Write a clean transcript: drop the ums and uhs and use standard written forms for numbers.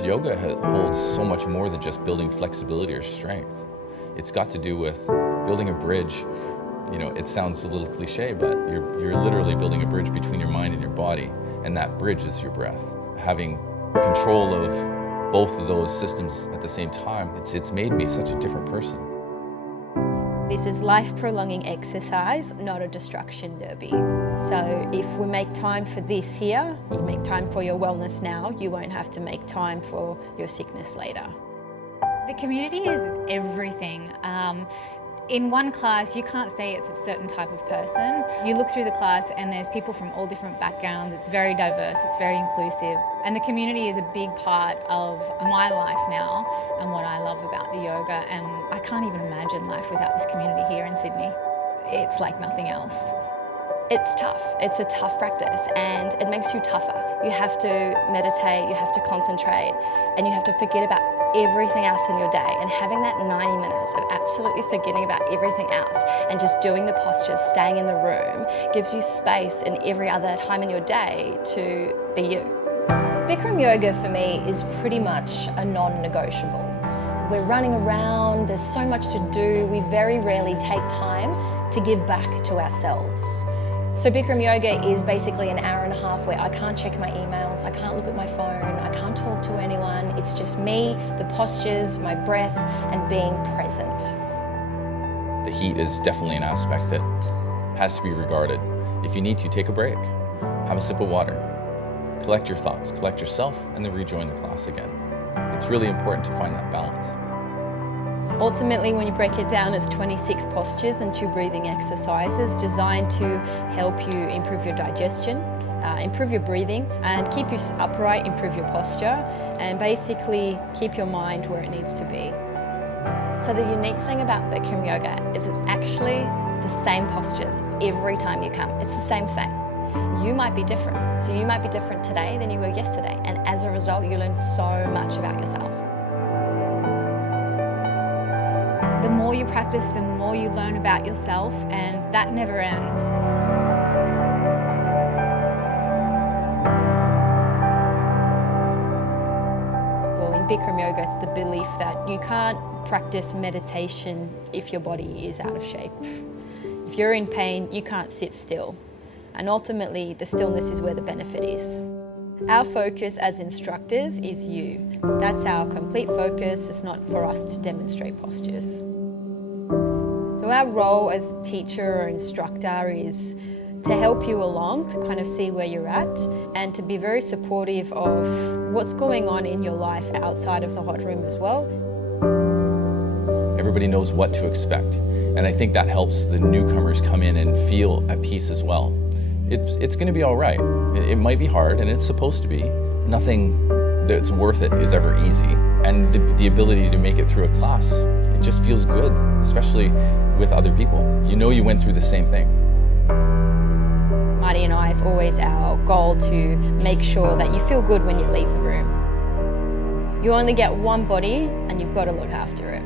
Yoga holds so much more than just building flexibility or strength. It's got to do with building a bridge. You know, it sounds a little cliche, but you're literally building a bridge between your mind and your body, and that bridge is your breath. Having control of both of those systems at the same time, it's made me such a different person. This is life-prolonging exercise, not a destruction derby. So if we make time for this here, you make time for your wellness now, you won't have to make time for your sickness later. The community is everything. In one class, you can't say it's a certain type of person. You look through the class and there's people from all different backgrounds. It's very diverse, it's very inclusive. And the community is a big part of my life now and what I love about the yoga. And I can't even imagine life without this community here in Sydney. It's like nothing else. It's tough. It's a tough practice and it makes you tougher. You have to meditate, you have to concentrate, and you have to forget about everything else in your day. And having that 90 minutes of absolutely forgetting about everything else and just doing the postures, staying in the room, gives you space in every other time in your day to be you. Bikram Yoga for me is pretty much a non-negotiable. We're running around, there's so much to do, we very rarely take time to give back to ourselves. So Bikram Yoga is basically an hour and a half where I can't check my emails, I can't look at my phone, I can't talk to anyone. It's just me, the postures, my breath, and being present. The heat is definitely an aspect that has to be regarded. If you need to, take a break, have a sip of water, collect your thoughts, collect yourself, and then rejoin the class again. It's really important to find that balance. Ultimately, when you break it down, it's 26 postures and 2 breathing exercises designed to help you improve your digestion, improve your breathing, and keep you upright, improve your posture, and basically keep your mind where it needs to be. So the unique thing about Bikram Yoga is it's actually the same postures every time you come. It's the same thing. You might be different. So you might be different today than you were yesterday, and as a result, you learn so much about yourself. The more you practice, the more you learn about yourself, and that never ends. Well, in Bikram Yoga, it's the belief that you can't practice meditation if your body is out of shape. If you're in pain, you can't sit still. And ultimately, the stillness is where the benefit is. Our focus as instructors is you. That's our complete focus. It's not for us to demonstrate postures. So our role as teacher or instructor is to help you along, to kind of see where you're at, and to be very supportive of what's going on in your life outside of the hot room as well. Everybody knows what to expect, and I think that helps the newcomers come in and feel at peace as well. It's going to be all right. It might be hard, and it's supposed to be. Nothing that's worth it is ever easy. And the ability to make it through a class, it just feels good, especially with other people. You know you went through the same thing. Marty and I, it's always our goal to make sure that you feel good when you leave the room. You only get one body, and you've got to look after it.